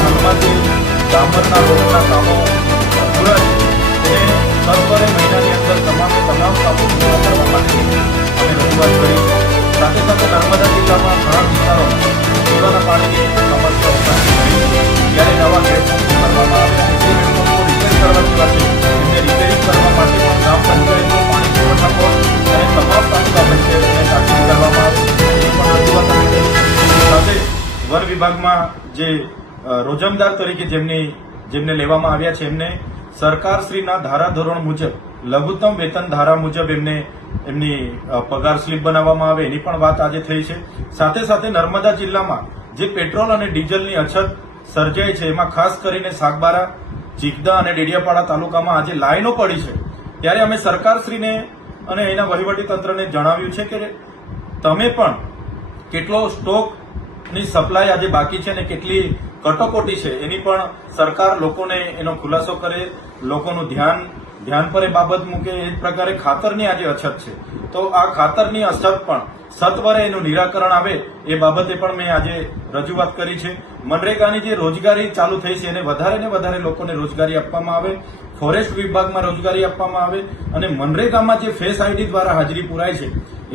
હાલમાં જે ડામરના રોડના કામો પૂરા છે અને સત્વરે મહિનાની અંદર તમામ કામો પૂરા કરવા માટે અમે રજૂઆત કરી. સાથે સાથે નર્મદા જિલ્લામાં ઘણા વિસ્તારોમાં પીવાના પાણીની સમસ્યા ઉભી થઈ. ત્યારે નવા હેડપંપો કરવામાં આવે અને જે હેડપંપો રિપેર કરવા જેવા છે એમને રિપેરિંગ કરવા માટે પણ ગ્રામ પંચાયતનો પાણી પુરવઠા બોર્ડ અને તમામ તાલુકા પંચાયતને તાકીદ કરવામાં આવે એ પણ રજૂઆત અમે કરી. સાથે વન વિભાગમાં જે રોજમદાર તરીકે જેમને લેવામાં આવ્યા છે એમને સરકારશ્રીના ધારાધોરણ મુજબ લઘુત્તમ વેતન ધારા મુજબ એમની પગાર સ્લીપ બનાવવામાં આવે એની પણ વાત આજે થઈ છે. સાથે સાથે નર્મદા જિલ્લામાં જે પેટ્રોલ અને ડીઝલની અછત સર્જાઈ છે એમાં ખાસ કરીને સાગબારા, ચીખદા અને ડેડિયાપાડા તાલુકામાં આજે લાઈનો પડી છે. ત્યારે અમે સરકારશ્રીને અને એના વહીવટી તંત્રને જણાવ્યું છે કે તમે પણ કેટલો સ્ટોકની સપ્લાય આજે બાકી છે અને કેટલી કટોકટી છે એની પણ સરકાર લોકોને એનો ખુલાસો કરે, લોકોનું ધ્યાન પર એ બાબત મૂકે. એ જ પ્રકારે ખાતરની આજે અછત છે તો આ ખાતરની અછત પણ સત્વરે એનું નિરાકરણ આવે એ બાબતે પણ મેં આજે રજૂઆત કરી છે. મનરેગાની જે રોજગારી ચાલુ થઈ છે એને વધારે ને વધારે લોકોને રોજગારી આપવામાં આવે, ફોરેસ્ટ વિભાગમાં રોજગારી આપવામાં આવે અને મનરેગામાં જે ફેસ આઈડી દ્વારા હાજરી પુરાય છે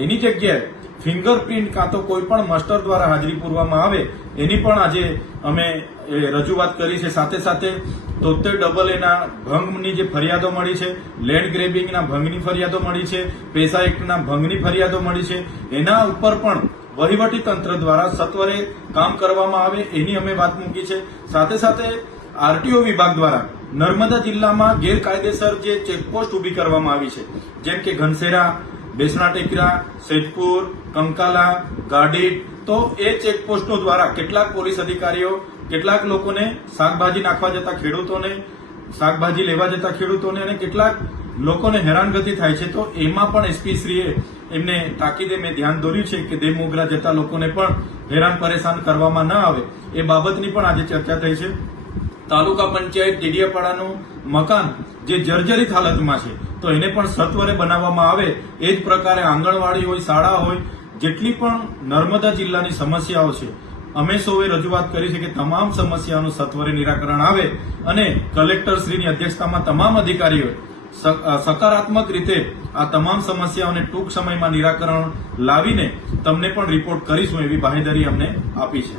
એની જગ્યાએ ફિંગરપ્રિન્ટ કાં તો કોઈ પણ માસ્ટર દ્વારા હાજરી પૂરવામાં આવે એની પણ આજે અમે રજૂઆત કરી છે. સાથે સાથે 73AA ભંગની જે ફરિયાદો મળી છે, લેન્ડ ગ્રેબિંગના ભંગની ફરિયાદો મળી છે, પેસા એક્ટના ભંગની ફરિયાદો મળી છે, એના ઉપર પણ વહીવટી તંત્ર દ્વારા સત્વરે કામ કરવામાં આવે એની અમે વાત મૂકી છે. સાથે સાથે આરટીઓ વિભાગ દ્વારા નર્મદા જિલ્લામાં ગેરકાયદેસર જે ચેકપોસ્ટ ઉભી કરવામાં આવી છે જેમ કે ઘનસેરા, બેસણા ટેકરા, સેજપુર, કંકાલા, ગાડીટ, તો એ ચેકપોસ્ટો દ્વારા કેટલાક પોલીસ અધિકારીઓ કેટલાક લોકોને શાકભાજી નાખવા જતા ખેડૂતોને, શાકભાજી લેવા જતા ખેડૂતોને અને કેટલાક લોકોને હેરાનગતિ થાય છે. તો એમાં પણ એસપીશ્રીએ એમને તાકીદે મેં ધ્યાન દોર્યું છે કે દેવમોગરા જતા લોકોને પણ હેરાન પરેશાન કરવામાં ન આવે એ બાબતની પણ આજે ચર્ચા થઈ છે. તાલુકા પંચાયત ડેડિયાપાડાનું મકાન જે જર્જરિત હાલતમાં છે તો એને પણ સત્વરે બનાવવામાં આવે. એ જ પ્રકારે આંગણવાડી હોય, શાળા હોય, જેટલી પણ નર્મદા જિલ્લાની સમસ્યાઓ છે અમે સૌએ રજૂઆત કરી છે કે તમામ સમસ્યાઓનું સત્વરે નિરાકરણ આવે અને કલેક્ટરશ્રીની અધ્યક્ષતામાં તમામ અધિકારીઓએ સકારાત્મક રીતે આ તમામ સમસ્યાઓને ટૂંક સમયમાં નિરાકરણ લાવીને તમને પણ રિપોર્ટ કરીશું એવી બાહેધરી અમને આપી છે.